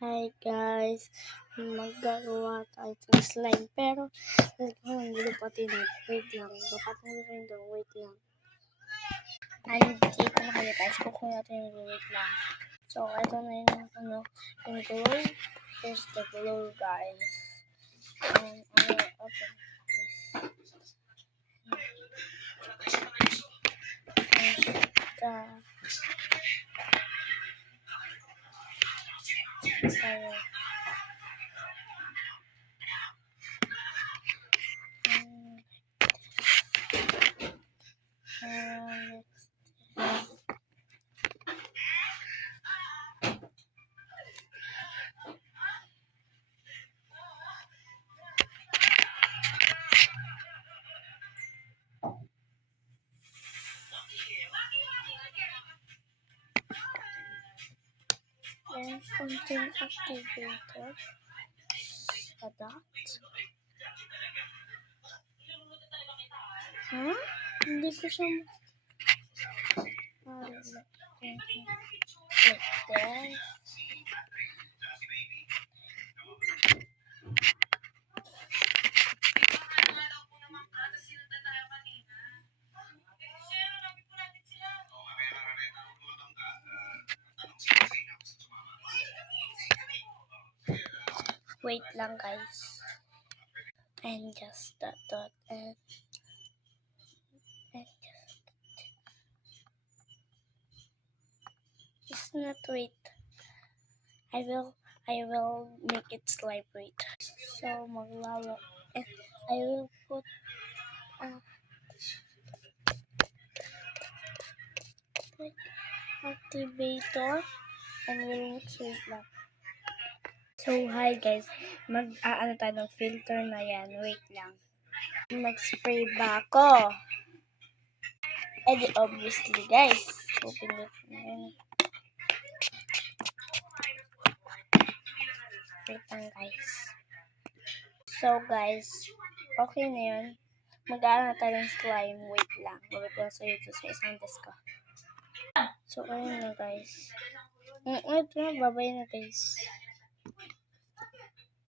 Hi guys, maggagawa tayo ng slime pero ang gulo pati na. Wait lang, baka rin daw, wait lang. Andito na kami guys, kukuha natin yung wait lang. So, ito na yung glue. Here's the glue guys. And I will open this. And something activated. A dot. Huh? Hindi ko siya like this. Wait lang guys. And just that dot and just it's not wait. I will make it slime wait. So maglalo and I will put activator and we'll mix wait lang. So hi guys, mag-aano tayo ng filter na yan. Wait lang. Mag-spray ba ako? And obviously guys, open it na yun. Wait lang guys. So guys, okay na yun. Mag-aano tayo ng slime. Wait lang. Babit lang sa YouTube sa isang desk ko. So ayun na guys. Ito na, babay na guys.